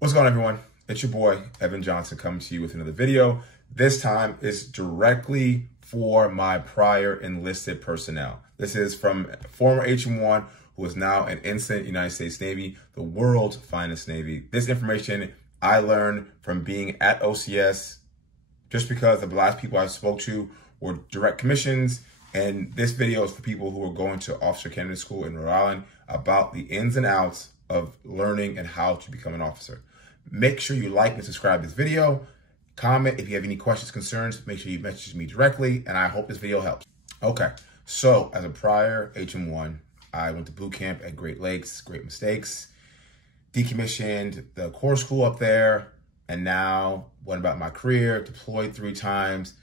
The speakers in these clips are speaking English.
What's going on, everyone? It's your boy, Evan Johnson, coming to you with another video. This time is directly for my prior enlisted personnel. This is from former HM1 who is now an Ensign, United States Navy, the world's finest Navy. This information I learned from being at OCS just because the last people I spoke to were direct commissions. And this video is for people who are going to officer candidate school in Rhode Island about the ins and outs of learning and how to become an officer. Make sure you like and subscribe to this video. Comment if you have any questions, concerns. Make sure you message me directly, and I hope this video helps. Okay, so as a prior HM1, I went to boot camp at Great Lakes, Great Mistakes, decommissioned the Corps School up there, and now went about my career, deployed 3 times,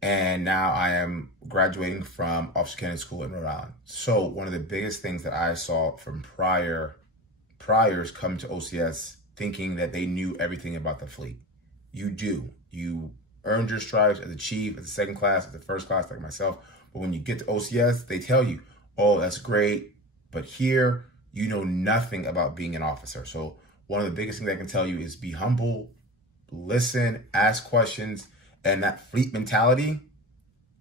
and now I am graduating from Officer Candidate School in Rhode Island. So one of the biggest things that I saw from priors coming to OCS thinking that they knew everything about the fleet. You do. You earned your stripes as a chief, as a second class, as a first class, like myself. But when you get to OCS, they tell you, oh, that's great, but here you know nothing about being an officer. So one of the biggest things I can tell you is be humble, listen, ask questions, and that fleet mentality,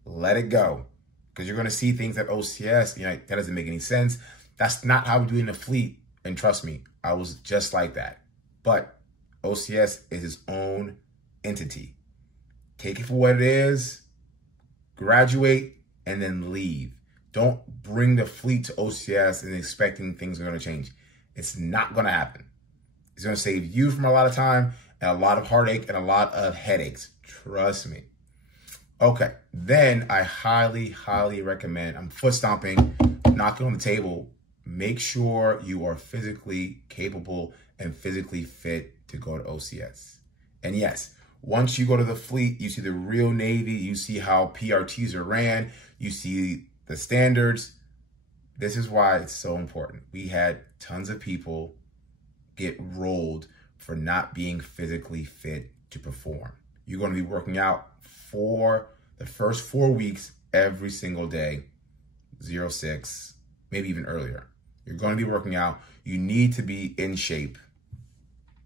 let it go. Because you're going to see things at OCS, that doesn't make any sense. That's not how we do it in the fleet. And trust me, I was just like that. But OCS is its own entity. Take it for what it is, graduate, and then leave. Don't bring the fleet to OCS and expecting things are going to change. It's not going to happen. It's going to save you from a lot of time and a lot of heartache and a lot of headaches. Trust me. Okay, then I highly, highly recommend, I'm foot stomping, knocking on the table, make sure you are physically capable and physically fit to go to OCS. And yes, once you go to the fleet, you see the real Navy, you see how PRTs are ran, you see the standards. This is why it's so important. We had tons of people get rolled for not being physically fit to perform. You're going to be working out for the first 4 weeks every single day, 06, maybe even earlier. You're going to be working out. You need to be in shape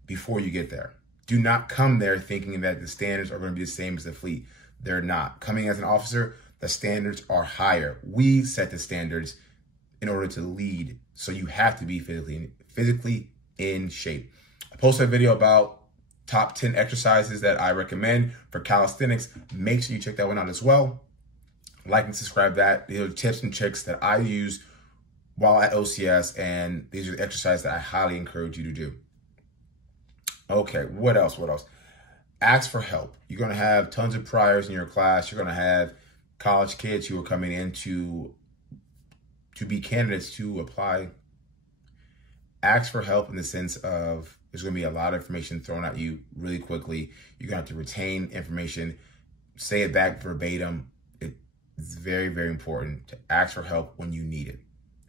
before you get there. Do not come there thinking that the standards are going to be the same as the fleet. They're not. Coming as an officer, the standards are higher. We set the standards in order to lead, so you have to be physically in shape. I posted a video about top 10 exercises that I recommend for calisthenics. Make sure you check that one out as well. Like and subscribe that. These are tips and tricks that I use while at OCS, and these are the exercises that I highly encourage you to do. Okay, what else? Ask for help. You're going to have tons of priors in your class. You're going to have college kids who are coming in to be candidates to apply. Ask for help in the sense of there's going to be a lot of information thrown at you really quickly. You're going to have to retain information, say it back verbatim. It's very, very important to ask for help when you need it.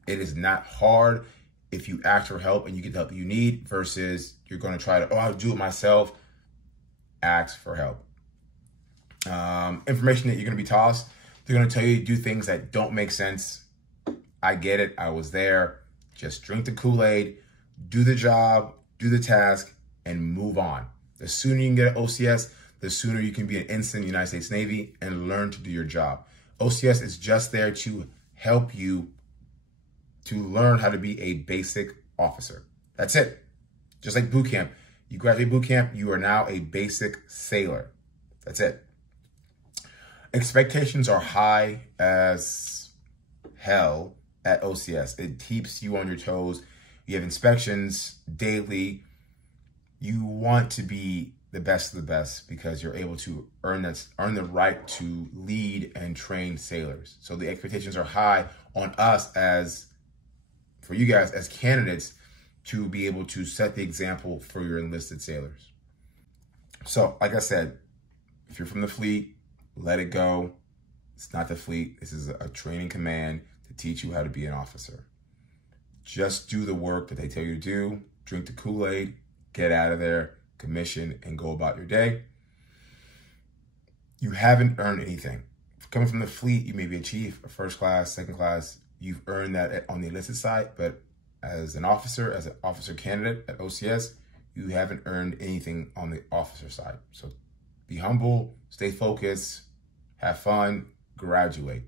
It is not hard if you ask for help and you get the help you need versus you're going to try to, I'll do it myself. Ask for help. Information that you're going to be tossed. They're going to tell you to do things that don't make sense. I get it. I was there. Just drink the Kool-Aid, do the job, do the task, and move on. The sooner you can get an OCS, the sooner you can be an Ensign in the United States Navy and learn to do your job. OCS is just there to help you to learn how to be a basic officer. That's it. Just like boot camp. You graduate boot camp, you are now a basic sailor. That's it. Expectations are high as hell at OCS. It keeps you on your toes. You have inspections daily. You want to be the best of the best because you're able to earn the right to lead and train sailors. So the expectations are high on us for you guys as candidates to be able to set the example for your enlisted sailors. So like I said, if you're from the fleet, let it go. It's not the fleet. This is a training command to teach you how to be an officer. Just do the work that they tell you to do. Drink the Kool-Aid, get out of there, commission, and go about your day. You haven't earned anything. Coming from the fleet, you may be a chief, a first class, second class. You've earned that on the enlisted side, but as an officer candidate at OCS, you haven't earned anything on the officer side. So be humble, stay focused, have fun, graduate.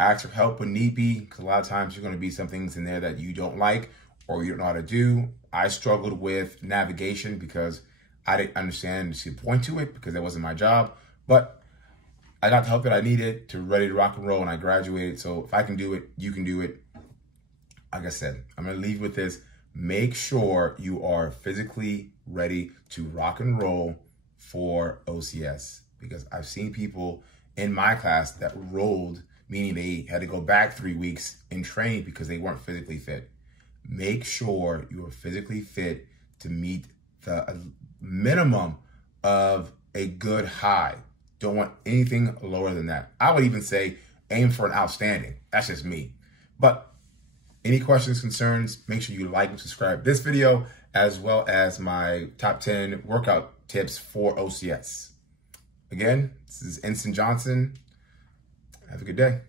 Ask for help when need be, because a lot of times you're going to be some things in there that you don't like or you don't know how to do. I struggled with navigation because I didn't understand to point to it because that wasn't my job. But I got the help that I needed to ready to rock and roll, and I graduated. So if I can do it, you can do it. Like I said, I'm going to leave with this. Make sure you are physically ready to rock and roll for OCS, because I've seen people in my class that rolled, meaning they had to go back 3 weeks and train because they weren't physically fit. Make sure you are physically fit to meet the minimum of a good high. Don't want anything lower than that. I would even say aim for an outstanding. That's just me. But any questions, concerns, make sure you like and subscribe this video, as well as my top 10 workout tips for OCS. Again, this is Ensign Johnson. Have a good day.